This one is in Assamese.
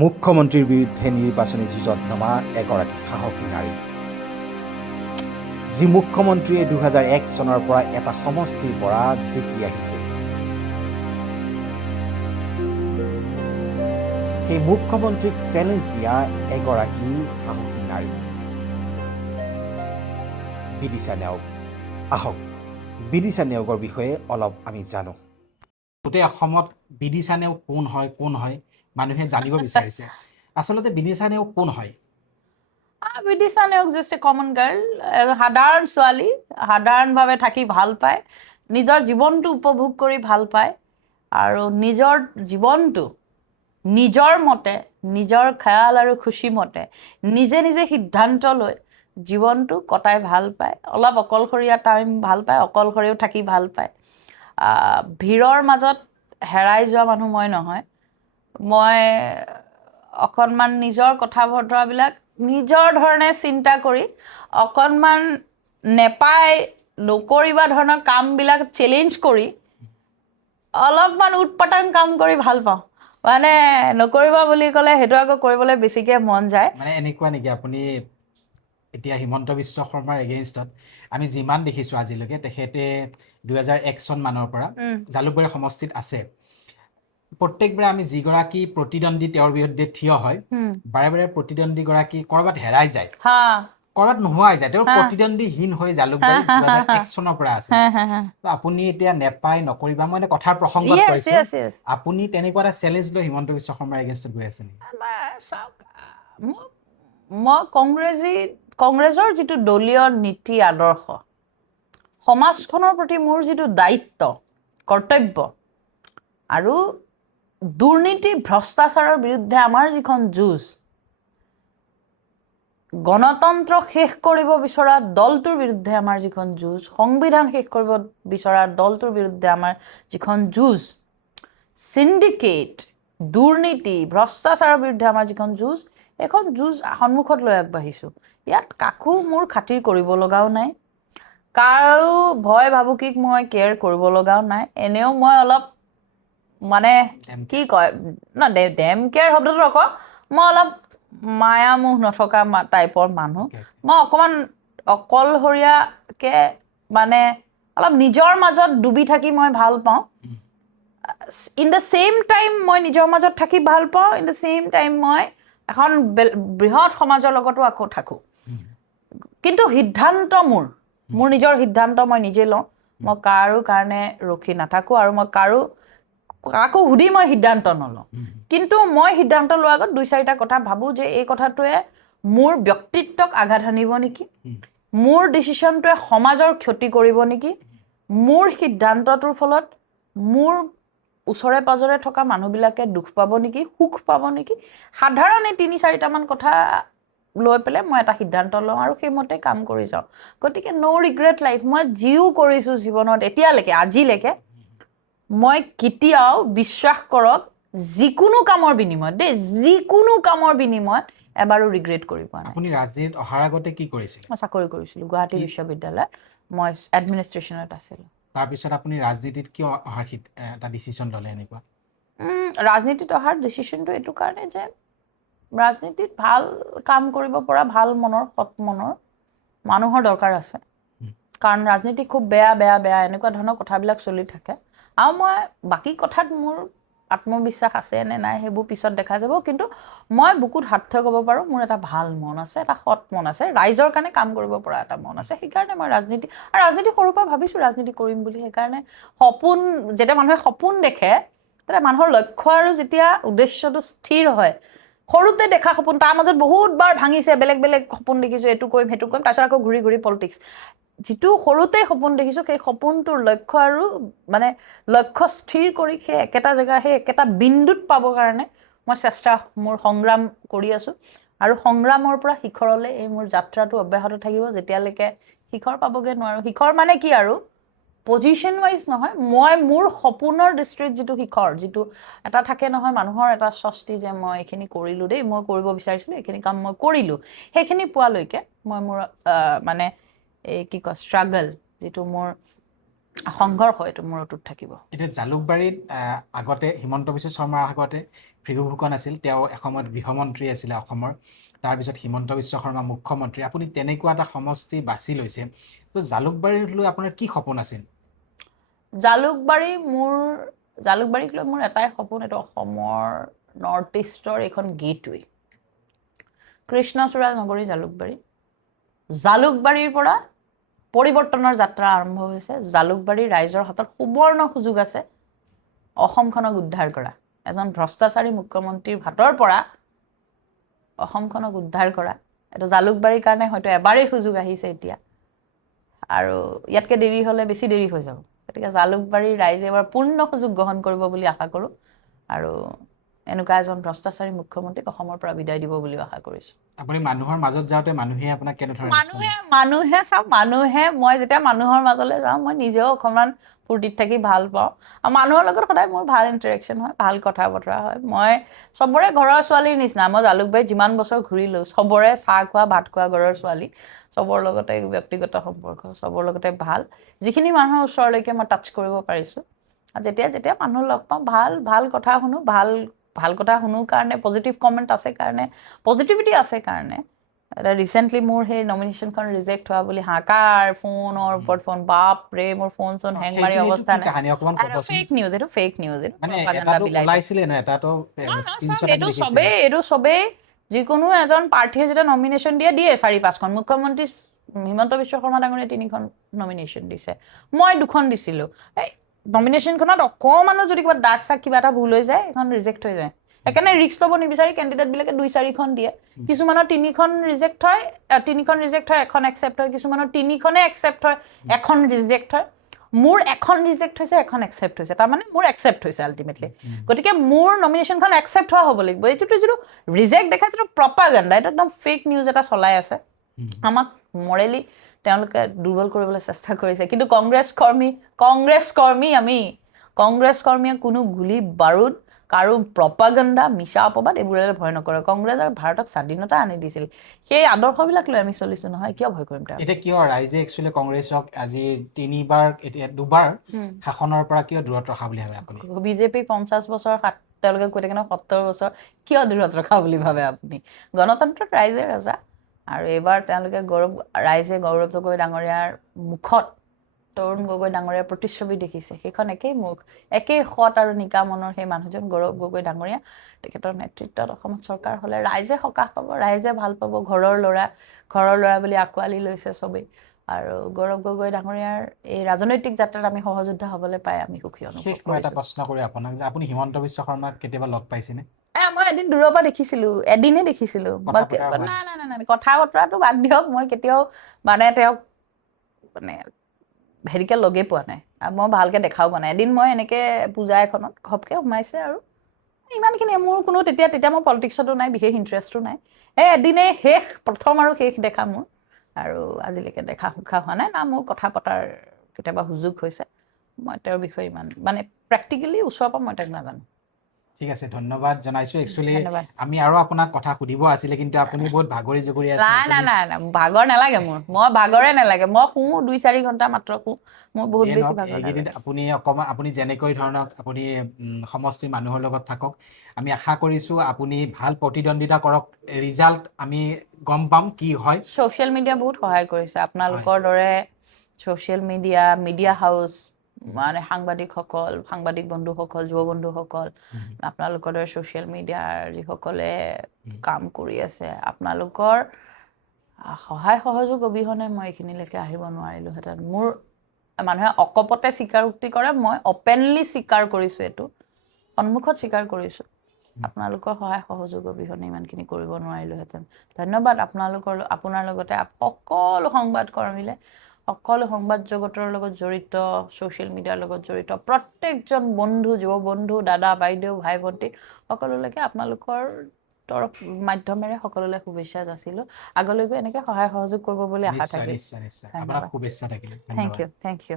মুখ্যমন্ত্ৰীৰ বিৰুদ্ধে নিৰ্বাচনী যুঁজত নমা এগৰাকী সাহসী নাৰী, যি মুখ্যমন্ত্ৰীয়ে 2001 চনৰ পৰা এটা সমষ্টিৰ পৰা জিকি আহিছে। সেই মুখ্যমন্ত্ৰীক চেলেঞ্জ দিয়া এগৰাকী সাহসী নাৰী বিদিশা নেওগ। আহক বিদিশা নেওগৰ বিষয়ে অলপ আমি জানো। গোটেই অসমত বিদিশা নেওগ কোন হয় মানুহে জানিব বিচাৰিছে। আচলতে বিদিশা নেওগ কোন হয়? Bidisha Neogr just a common girl, সাধাৰণ ছোৱালী, সাধাৰণভাৱে থাকি ভাল পায়, নিজৰ জীৱনটো উপভোগ কৰি ভাল পায় আৰু নিজৰ জীৱনটো নিজৰ মতে, নিজৰ খেয়াল আৰু খুশি মতে নিজে নিজে সিদ্ধান্ত লৈ জীৱনটো কটাই ভাল পায়। অলপ অকলশৰীয়া টাইম ভাল পায়, অকলশৰেও থাকি ভাল পায়। ভিৰৰ মাজত হেৰাই যোৱা মানুহ মই নহয়। মই অকণমান নিজৰ কথা বতৰাবিলাক নিজৰ ধৰণে চিন্তা কৰি অকণমান নেপাই নকৰিবা ধৰণৰ কামবিলাক চেলেঞ্জ কৰি অলপমান উৎপাতন কাম কৰি ভাল পাওঁ। মানে নকৰিবা বুলি ক'লে সেইটো আকৌ কৰিবলৈ বেছিকৈ মন যায়। মানে এনেকুৱা নেকি আপুনি এতিয়া হিমন্ত বিশ্ব শৰ্মাৰ এগেইনষ্টত আমি যিমান দেখিছোঁ আজিলৈকে, তেখেতে 2001 চন মানৰ পৰা জালুকবাৰী সমষ্টিত আছে। প্ৰত্যেকবাৰে আমি যিগৰাকী প্ৰতিদ্বন্দ্বী তেওঁৰ বিৰুদ্ধে থিয় হয়, বাৰে বাৰে প্ৰতিদ্বন্দ্বীগৰাকী ক'ৰবাত হেৰাই যায়, ক'ৰবাত নোহোৱাই যায়। তেওঁৰ প্ৰতিদ্বন্দ্বীহীন হৈ জালুকবাৰী 2001 চনৰ পৰা আছে। আপুনি এতিয়া নেপাই নকৰিবা, মই এটা কথাৰ প্ৰসংগত কৈছোঁ, আপুনি তেনেকুৱা এটা চেলেঞ্জ লৈ হিমন্ত বিশ্ব শৰ্মাৰ এগেইনষ্টত গৈ আছে নেকি? মই কংগ্ৰেছৰ যিটো দলীয় নীতি আদৰ্শ, সমাজখনৰ প্ৰতি মোৰ যিটো দায়িত্ব কৰ্তব্য আৰু দুৰ্নীতি ভ্ৰষ্টাচাৰৰ বিৰুদ্ধে আমাৰ যিখন যুঁজ, গণতন্ত্ৰ শেষ কৰিব বিচৰা দলটোৰ বিৰুদ্ধে আমাৰ যিখন যুঁজ, সংবিধান শেষ কৰিব বিচৰা দলটোৰ বিৰুদ্ধে আমাৰ যিখন যুঁজ, চিণ্ডিকেট দুৰ্নীতি ভ্ৰষ্টাচাৰৰ বিৰুদ্ধে আমাৰ যিখন যুঁজ, এখন যুঁজ সন্মুখত লৈ আগবাঢ়িছোঁ। ইয়াত কাকো মোৰ খাতিৰ কৰিব লগাও নাই, কাৰো ভয় ভাবুকিক মই কেয়াৰ কৰিব লগাও নাই। এনেও মই অলপ মানে কি কয় না, ডেম কেয়াৰ শব্দটো নকওঁ, মই অলপ মায়া মোহ নথকা টাইপৰ মানুহ। মই অকণমান অকলশৰীয়াকৈ মানে অলপ নিজৰ মাজত ডুবি থাকি মই ভাল পাওঁ। ইন দ্য ছেইম টাইম মই নিজৰ মাজত থাকি ভাল পাওঁ, ইন দ্য ছেইম টাইম মই এখন বৃহৎ সমাজৰ লগতো আকৌ থাকোঁ। কিন্তু সিদ্ধান্ত মোৰ নিজৰ সিদ্ধান্ত মই নিজে লওঁ। মই কাৰো কাৰণে ৰখি নাথাকোঁ আৰু মই কাকো সুধি মই সিদ্ধান্ত নলওঁ। কিন্তু মই সিদ্ধান্ত লোৱাৰ আগত 2-4টা কথা ভাবোঁ যে এই কথাটোৱে মোৰ ব্যক্তিত্বক আঘাত আনিব নেকি, মোৰ ডিচিশ্যনটোৱে সমাজৰ ক্ষতি কৰিব নেকি, মোৰ সিদ্ধান্তটোৰ ফলত মোৰ ওচৰে পাজৰে থকা মানুহবিলাকে দুখ পাব নেকি, সুখ পাব নেকি, সাধাৰণ এই 3-4টামান কথা লৈ পেলাই মই এটা সিদ্ধান্ত লওঁ আৰু সেইমতে কাম কৰি যাওঁ। গতিকে ন' ৰিগ্ৰেট লাইফ। মই যিও কৰিছোঁ জীৱনত এতিয়ালৈকে, আজিলৈকে মই কেতিয়াও বিশ্বাস কৰক যিকোনো কামৰ বিনিময়ত যিকোনো কামৰ বিনিময়ত এবাৰো ৰিগ্ৰেট কৰি পোৱা নাই। আপুনি ৰাজনীতিত অহাৰ আগতে কি কৰিছিল? মই চাকৰি কৰিছিলোঁ গুৱাহাটী বিশ্ববিদ্যালয়ত, মই এডমিনিষ্ট্ৰেশ্যনত আছিলোঁ। তাৰপিছত আপুনি ৰাজনীতিত কিয় অহাৰ এটা ডিচিশ্যন ল'লে এনেকুৱা? ৰাজনীতিত অহাৰ ডিচিশ্যনটো এইটো কাৰণে যে ৰাজনীতিত ভাল কাম কৰিব পৰা ভাল মনৰ সৎ মনৰ মানুহৰ দৰকাৰ আছে। কাৰণ ৰাজনীতি খুব বেয়া এনেকুৱা ধৰণৰ কথাবিলাক চলি থাকে। আৰু মই বাকী কথাত মোৰ আত্মবিশ্বাস আছে নে নাই সেইবোৰ পিছত দেখা যাব। কিন্তু মই বুকুত হাত থৈ ক'ব পাৰোঁ, মোৰ এটা ভাল মন আছে, এটা সৎ মন আছে, ৰাইজৰ কাৰণে কাম কৰিব পৰা এটা মন আছে। সেইকাৰণে মই ৰাজনীতি সৰুৰ পৰা ভাবিছোঁ ৰাজনীতি কৰিম বুলি। সেইকাৰণে সপোন, যেতিয়া মানুহে সপোন দেখে তেতিয়া মানুহৰ লক্ষ্য আৰু যেতিয়া উদ্দেশ্যটো স্থিৰ হয়, সৰুতে দেখা সপোন তাৰ মাজত বহুতবাৰ ভাঙিছে, বেলেগ বেলেগ সপোন দেখিছোঁ, এইটো কৰিম সেইটো কৰিম, তাৰপিছত আকৌ ঘূৰি পলিটিক্স। যিটো সৰুতে সপোন দেখিছোঁ সেই সপোনটোৰ লক্ষ্য আৰু মানে লক্ষ্য স্থিৰ কৰি সেই একেটা জেগা, সেই একেটা বিন্দুত পাবৰ কাৰণে মই মোৰ সংগ্ৰাম কৰি আছোঁ। আৰু সংগ্ৰামৰ পৰা শিখৰলৈ এই মোৰ যাত্ৰাটো অব্যাহত থাকিব যেতিয়ালৈকে শিখৰ পাবগৈ নোৱাৰোঁ। শিখৰ মানে কি আৰু পজিশ্যন ৱাইজ নহয়, মই মোৰ সপোনৰ দৃষ্টিত যিটো শিখৰ, যিটো এটা থাকে নহয় মানুহৰ এটা স্বস্তি যে মই এইখিনি কৰিলোঁ দেই, মই কৰিব বিচাৰিছিলোঁ এইখিনি কাম মই কৰিলোঁ, সেইখিনি পোৱালৈকে মই মোৰ মানে এই কি কয় ষ্ট্ৰাগল, যিটো মোৰ সংঘৰ্ষ এইটো মোৰ অটুট থাকিব। এতিয়া জালুকবাৰীত আগতে হিমন্ত বিশ্ব শৰ্মাৰ আগতে ভৃগু ফুকন আছিল, তেওঁ এসময়ত গৃহমন্ত্ৰী আছিলে অসমৰ, তাৰপিছত হিমন্ত বিশ্ব শৰ্মা মুখ্যমন্ত্ৰী, আপুনি তেনেকুৱা এটা সমষ্টি বাছি লৈছে, তো জালুকবাৰীক লৈ আপোনাৰ কি সপোন আছিল? জালুকবাৰীক লৈ মোৰ এটাই সপোন, এইটো অসমৰ নৰ্থ ইষ্টৰ এইখন গেটৱে, কৃষ্ণচূড়া নগৰী জালুকবাৰীৰ পৰা পৰিৱৰ্তনৰ যাত্ৰা আৰম্ভ হৈছে। জালুকবাৰীৰ ৰাইজৰ হাতত সুবৰ্ণ সুযোগ আছে অসমখনক উদ্ধাৰ কৰা, এজন ভ্ৰষ্টাচাৰী মুখ্যমন্ত্ৰীৰ হাতৰ পৰা অসমখনক উদ্ধাৰ কৰা। এইটো জালুকবাৰীৰ কাৰণে হয়তো এবাৰেই সুযোগ আহিছে এতিয়া, আৰু ইয়াতকৈ দেৰি হ'লে বেছি দেৰি হৈ যাব। গতিকে জালুকবাৰীৰ ৰাইজে এবাৰ পূৰ্ণ সুযোগ গ্ৰহণ কৰিব বুলি আশা কৰোঁ, আৰু এনেকুৱা এজন ভ্ৰষ্টাচাৰী মুখ্যমন্ত্ৰীক অসমৰ পৰা বিদায় দিব বুলিও আশা কৰিছোঁ। আপুনি মানুহৰ মাজত যাওঁতে মানুহে আপোনাক কেনেধৰণে মই যেতিয়া মানুহৰ মাজলৈ যাওঁ, মই নিজেও অকণমান ফূৰ্তিত থাকি ভাল পাওঁ, আৰু মানুহৰ লগত সদায় মোৰ ভাল ইণ্টাৰেকশ্যন হয়, ভাল কথা বতৰা হয়। মই চবৰে ঘৰৰ ছোৱালীৰ নিচিনা, মই জালুকবাৰীত যিমান বছৰ ঘূৰিলোঁ চবৰে চাহ খোৱা ভাত খোৱা ঘৰৰ ছোৱালী, চবৰ লগতে ব্যক্তিগত সম্পৰ্ক, চবৰ লগতে ভাল। যিখিনি মানুহৰ ওচৰলৈকে মই টাচ কৰিব পাৰিছোঁ, যেতিয়া মানুহ লগ পাওঁ ভাল কথা শুনো, ভাল কথা শুনো কাৰণে, পজিটিভ কমেণ্ট আছে কাৰণে, পজিটিভিটি আছে কাৰণে। ৰিচেণ্টলি মোৰ সেই নমিনেশ্যনখন ৰিজেক্ট হোৱা বুলি হাকাৰ, ফোনৰ ওপৰত ফোন, বাপৰে মোৰ ফোন হেং মাৰি অৱস্থা নাই। ফেক নিউজ, এইটো ফেক নিউজ, এইটো চবেই যিকোনো এজন প্ৰাৰ্থীয়ে যেতিয়া নমিনেশ্যন দিয়ে 4-5খন, মুখ্যমন্ত্ৰী হিমন্ত বিশ্ব শৰ্মা ডাঙৰীয়াই 3খন নমিনেশ্যন দিছে, মই 2খন দিছিলোঁ। এই নমিনেশ্যনখনত অকণমানো যদি কিবা দাগ চাগ কিবা এটা ভুল হৈ যায়, এখন ৰিজেক্ট হৈ যায়। সেইকাৰণে ৰিস্ক ল'ব নিবিচাৰি কেণ্ডিডেটবিলাকে 2-4খন দিয়ে। কিছুমানৰ 3খন ৰিজেক্ট হয়, 3খন ৰিজেক্ট হয়, 1খন একচেপ্ট হয়, কিছুমানৰ 3খনে একচেপ্ট হয়, 1খন ৰিজেক্ট হয়। মোৰ 1খন ৰিজেক্ট হৈছে, 1খন একচেপ্ট হৈছে, তাৰমানে মোৰ একচেপ্ট হৈছে আল্টিমেটলি। গতিকে মোৰ নমিনেশ্যনখন একচেপ্ট হোৱা হ'ব লাগিব। যিটো ৰিজেক্ট দেখাই, যিটো প্ৰপাগাণ্ডা, এইটো একদম ফেক নিউজ এটা চলাই আছে। আমাক মৰেলি তেওঁলোকে দুৰ্বল কৰিবলৈ চেষ্টা কৰিছে, কিন্তু কংগ্ৰেছ কৰ্মীয়ে কোনো গুলি বাৰুদ, কাৰো প্ৰপাগাণ্ডা, মিছা অপবাদ এইবোৰেৰে ভয় নকৰে। কংগ্ৰেছে ভাৰতক স্বাধীনতা আনি দিছিল, সেই আদৰ্শবিলাক লৈ আমি চলিছোঁ নহয়, কিয় ভয় কৰিম? এতিয়া কিয় ৰাইজে একচুৱেলি কংগ্ৰেছক আজি 2বাৰ শাসনৰ পৰা কিয় দূৰত ৰখা বুলি ভাবে আপুনি? বিজেপি 50 বছৰ, তেওঁলোকে কৈ থাকে ন 70 বছৰ, কিয় দূৰত ৰখা বুলি ভাবে আপুনি? গণতন্ত্ৰত ৰাইজে ৰজা, আৰু এইবাৰ তেওঁলোকে ৰাইজে গৌৰৱ গগৈ ডাঙৰীয়াৰ মুখত তৰুণ গগৈ ডাঙৰীয়াৰ প্ৰতিচ্ছবি দেখিছে, সেইখন একেই মুখ, একেই সৎ আৰু নিকা মনৰ সেই মানুহজন গৌৰৱ গগৈ ডাঙৰীয়া। তেখেতৰ নেতৃত্বত অসমত চৰকাৰ হ'লে ৰাইজে সকাহ পাব, ৰাইজে ভাল পাব, ঘৰৰ ল'ৰা বুলি আঁকোৱালি লৈছে চবেই। আৰু গৌৰৱ গগৈ ডাঙৰীয়াৰ এই ৰাজনৈতিক যাত্ৰাত আমি সহযোদ্ধা হ'বলৈ পাই আমি সুখী অনুভৱ কৰিছোঁ। মই এটা প্ৰশ্ন কৰি আপোনাক, যে আপুনি হিমন্ত বিশ্ব শৰ্মাক কেতিয়াবা লগ পাইছেনে? মই এদিন দূৰৰ পৰা দেখিছিলোঁ, এদিনেই দেখিছিলোঁ। নাই, কথা বতৰাটো বাদ দিয়ক, মই কেতিয়াও তেওঁক হেৰিকে লগেই পোৱা নাই, মই ভালকৈ দেখাও পোৱা নাই। এদিন মই এনেকৈ পূজা এখনত ঘপকৈ সোমাইছে, আৰু ইমানখিনিয়ে। মোৰ কোনো তেতিয়া মই পলিটিক্সতো নাই, বিশেষ ইণ্টাৰেষ্টো নাই। এদিনেই প্ৰথম আৰু শেষ দেখা মোৰ, আৰু আজিলৈকে দেখা হোৱা নাই না। মোৰ কথা পতাৰ কেতিয়াবা সুযোগ হৈছে, মই তেওঁৰ বিষয়ে ইমান প্ৰেক্টিকেলি ওচৰৰ পৰা মই তেওঁক নাজানো। ঠিক আছে, ধন্যবাদ জনাইছোঁ। একচুৱেলি আমি আৰু আপোনাক কথা সুধিব আছিলে, কিন্তু আপুনি বহুত ভাগৰি জুগৰি আছে। নাই, ভাগৰ নালাগে মোৰ, ভাগৰে নালাগে, মই শুওঁ 2-4 ঘণ্টা মাত্ৰ শুওঁ, মোৰ বহুত বেছি ভাগৰ নালাগে। এইকেইদিন আপুনি যেনেকৈ ধৰণক আপুনি সমষ্টিৰ মানুহৰ লগত থাকক, আমি আশা কৰিছোঁ আপুনি ভাল প্ৰতিদ্বন্দ্বিতা কৰক, ৰিজাল্ট আমি গম পাম কি হয়। ছ'চিয়েল মিডিয়া বহুত সহায় কৰিছে, আপোনালোকৰ দৰে ছ'চিয়েল মিডিয়া হাউচ, সাংবাদিকসকল, সাংবাদিক বন্ধুসকল, যুৱ বন্ধুসকল, আপোনালোকৰ দৰে ছ'চিয়েল মিডিয়াৰ যিসকলে কাম কৰি আছে, আপোনালোকৰ সহায় সহযোগ অবিহনে মই এইখিনিলৈকে আহিব নোৱাৰিলোহেঁতেন। মোৰ মানুহে অকপতে স্বীকাৰোক্তি কৰে, মই অপেনলি স্বীকাৰ কৰিছোঁ, এইটো সন্মুখত স্বীকাৰ কৰিছোঁ। আপোনালোকৰ সহায় সহযোগ অবিহনে ইমানখিনি কৰিব নোৱাৰিলোহেঁতেন। ধন্যবাদ আপোনাৰ লগতে সকলো সংবাদকৰ্মীলে, সকলো সংবাদ জগতৰ লগত জড়িত, ছ'চিয়েল মিডিয়াৰ লগত জড়িত প্ৰত্যেকজন বন্ধু, যুৱ বন্ধু, দাদা বাইদেউ, ভাই ভণ্টি, সকলোলৈকে আপোনালোকৰ মাধ্যমেৰে সকলোলৈ শুভেচ্ছা যাচিলোঁ। আগলৈকে এনেকৈ সহায় সহযোগ কৰিব বুলি আশা থাকিল। নিশ্চয়, আপোনাক শুভেচ্ছা থাকিল। Thank U.